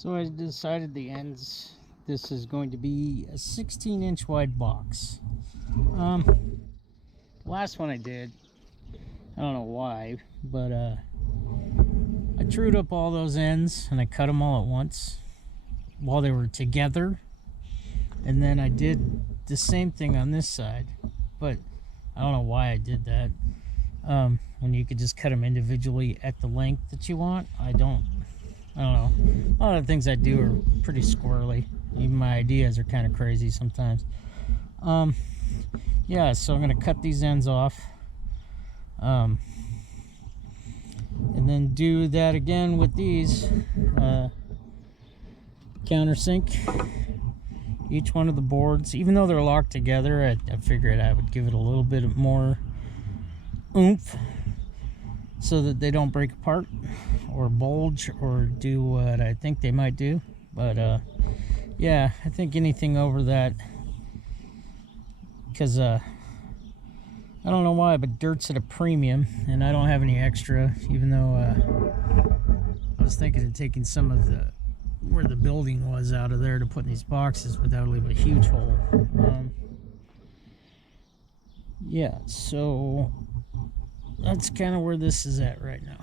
So I decided the ends, this is going to be a 16-inch wide box. Last one I did, I don't know why, but I trued up all those ends and I cut them all at once while they were together. And then I did the same thing on this side, but I don't know why I did that. When you could just cut them individually at the length that you want. I don't know. A lot of the things I do are pretty squirrely. Even my ideas are kind of crazy sometimes. Yeah, so I'm going to cut these ends off. And then do that again with these. Countersink each one of the boards. Even though they're locked together, I figured I would give it a little bit more oomph so that they don't break apart or bulge or do what I think they might do. But yeah, I think anything over that, because I don't know why, but dirt's at a premium and I don't have any extra, even though I was thinking of taking some of the where the building was out of there to put in these boxes, but that would leave a huge hole. Yeah, so that's kind of where this is at right now.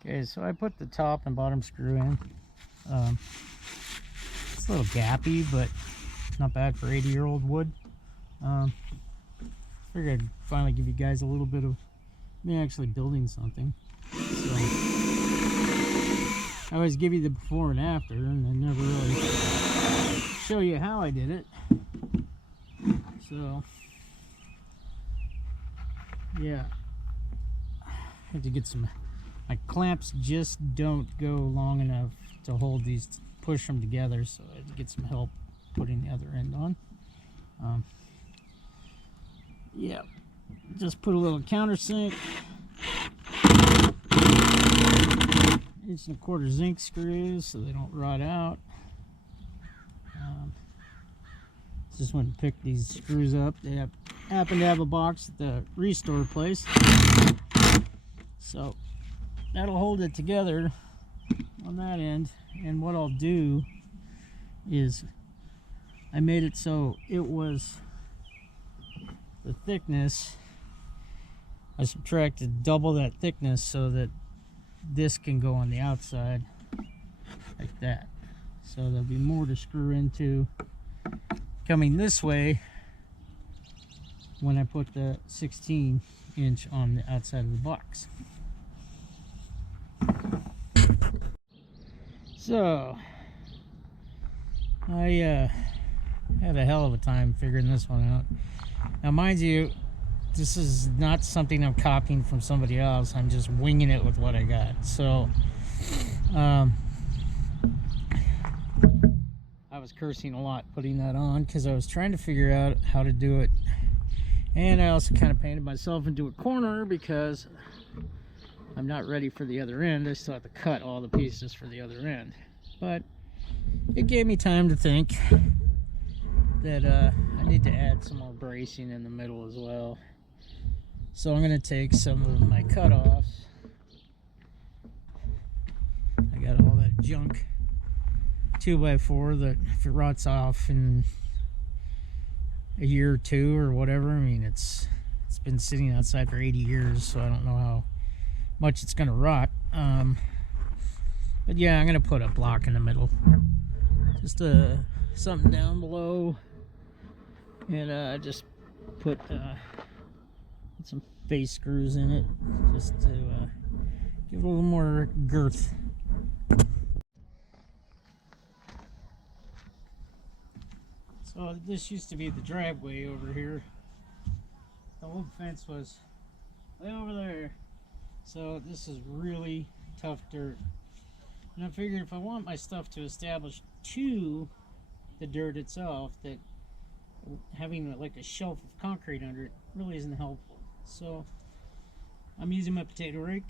Okay, so I put the top and bottom screw in. It's a little gappy, but not bad for 80-year-old wood. Figured I'd finally give you guys a little bit of me actually building something. So I always give you the before and after, and I never really show you how I did it. So yeah, I had to get some. My clamps just don't go long enough to hold these, push them together, so I had to get some help putting the other end on. Yeah, just put a little countersink, 1.25" zinc screws so they don't rot out. Just went and picked these screws up. They happen to have a box at the restore place, so that'll hold it together on that end. And what I'll do is I made it so it was the thickness. I subtracted double that thickness so that this can go on the outside like that. So there'll be more to screw into coming this way when I put the 16-inch on the outside of the box. So I had a hell of a time figuring this one out. Now mind you, this is not something I'm copying from somebody else. I'm just winging it with what I got. So I was cursing a lot putting that on because I was trying to figure out how to do it. And I also kind of painted myself into a corner because I'm not ready for the other end. I still have to cut all the pieces for the other end. But it gave me time to think that I need to add some more bracing in the middle as well. So I'm going to take some of my cutoffs. I got all that junk 2x4 that if it rots off in a year or two or whatever, I mean it's been sitting outside for 80 years, so I don't know how much it's going to rot. But yeah, I'm going to put a block in the middle, just something down below, and just put some face screws in it just to give it a little more girth. So this used to be the driveway over here. The old fence was way over there. So this is really tough dirt. And I figured if I want my stuff to establish to the dirt itself, that having like a shelf of concrete under it really isn't helpful. So I'm using my potato rake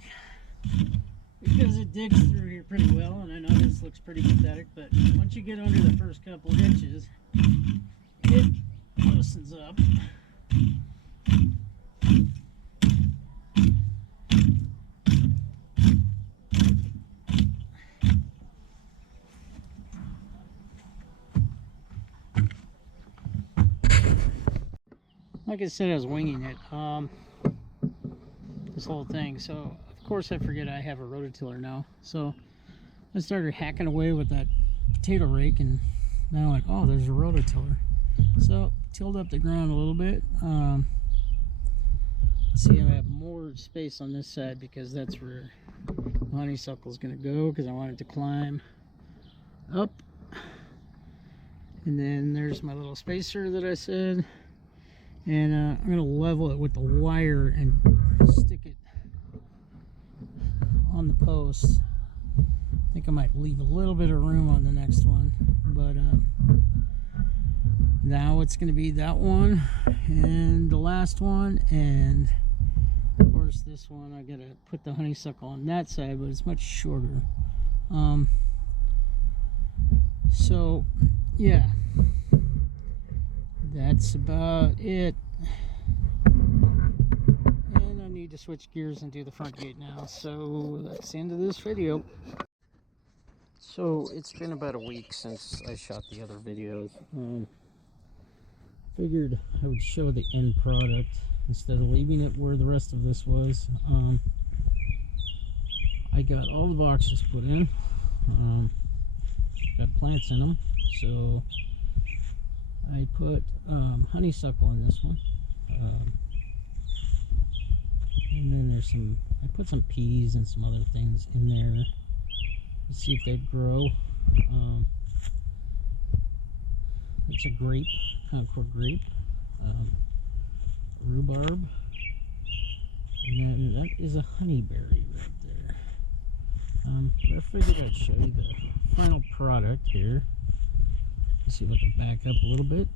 because it digs through here pretty well, and I know this looks pretty pathetic, but once you get under the first couple of inches, it loosens up. like I said, I was winging it, this whole thing. So of course I forget I have a rototiller now. So I started hacking away with that potato rake, and now I'm like, oh, there's a rototiller. So tilled up the ground a little bit. See, I have more space on this side because that's where the honeysuckle is going to go, because I want it to climb up. And then there's my little spacer that I said, and I'm going to level it with the wire and stick it on the post. I think I might leave a little bit of room on the next one, but now it's going to be that one and the last one, and of course this one I got to put the honeysuckle on that side, but it's much shorter. So yeah, that's about it. And I need to switch gears and do the front gate now. So that's the end of this video. So it's been about a week since I shot the other videos. Figured I would show the end product instead of leaving it where the rest of this was. I got all the boxes put in. Got plants in them, so I put honeysuckle in this one, and then there's some, I put some peas and some other things in there. Let's see if they grow. It's a grape, Concord grape, rhubarb, and then that is a honeyberry right there. But I figured I'd show you the final product here. Let's see if I can back up a little bit,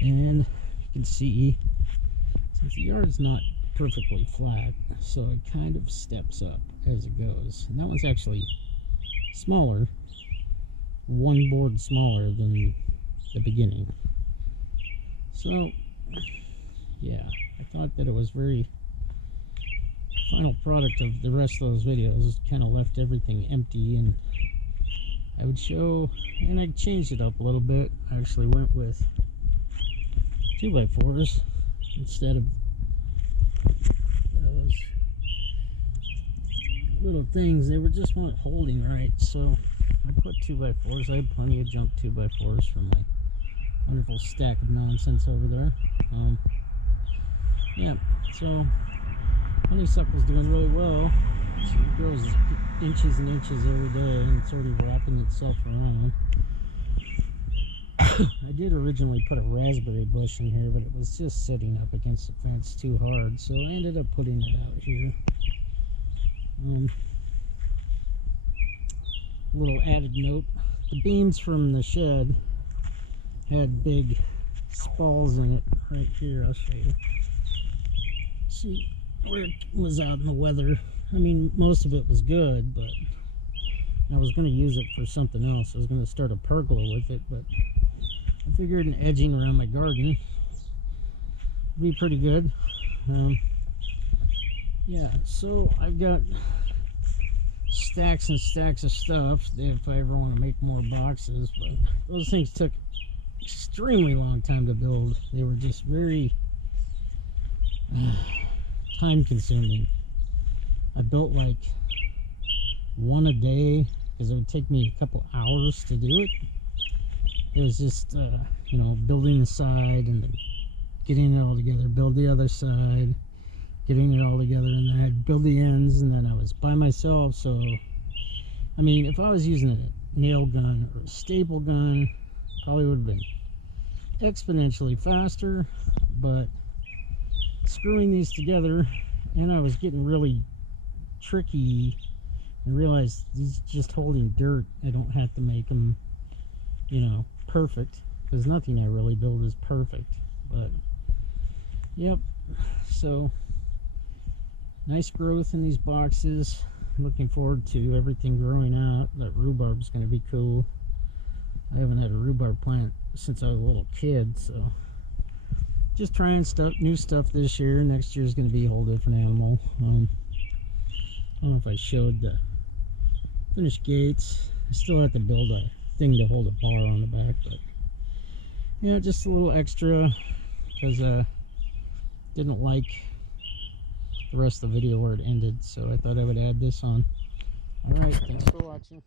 and you can see, since the yard's not perfectly flat, so it kind of steps up as it goes. And that one's actually smaller, one board smaller than the beginning. So yeah, I thought that it was very final product of the rest of those videos. Kind of left everything empty, and I would show, and I changed it up a little bit. I actually went with 2x4s instead of those little things. They were just weren't holding right, so I put 2x4s. I had plenty of junk 2x4s from my wonderful stack of nonsense over there. Yeah, so honeysuckle's doing really well. It grows inches and inches every day, and it's already wrapping itself around. I did originally put a raspberry bush in here, but it was just sitting up against the fence too hard, so I ended up putting it out here. Little added note, the beams from the shed had big spalls in it right here. I'll show you. See where it was out in the weather. I mean, most of it was good, but I was going to use it for something else. I was going to start a pergola with it, but I figured an edging around my garden would be pretty good. Yeah, so I've got stacks and stacks of stuff if I ever want to make more boxes, but those things took extremely long time to build. They were just very time consuming. I built like one a day because it would take me a couple hours to do it. It was just you know, building the side and then getting it all together, build the other side, getting it all together, and then I'd build the ends, and then I was by myself. So I mean, if I was using a nail gun or a staple gun, probably would have been exponentially faster, but screwing these together, and I was getting really tricky and realized these just holding dirt, I don't have to make them, you know, perfect, because nothing I really build is perfect. But yep, so nice growth in these boxes. Looking forward to everything growing out. That rhubarb's going to be cool. I haven't had a rhubarb plant since I was a little kid, so just trying new stuff this year. Next year is going to be a whole different animal. I don't know if I showed the finished gates. I still have to build a thing to hold a bar on the back, but yeah, just a little extra because didn't like the rest of the video where it ended, so I thought I would add this on. Alright, thanks for watching.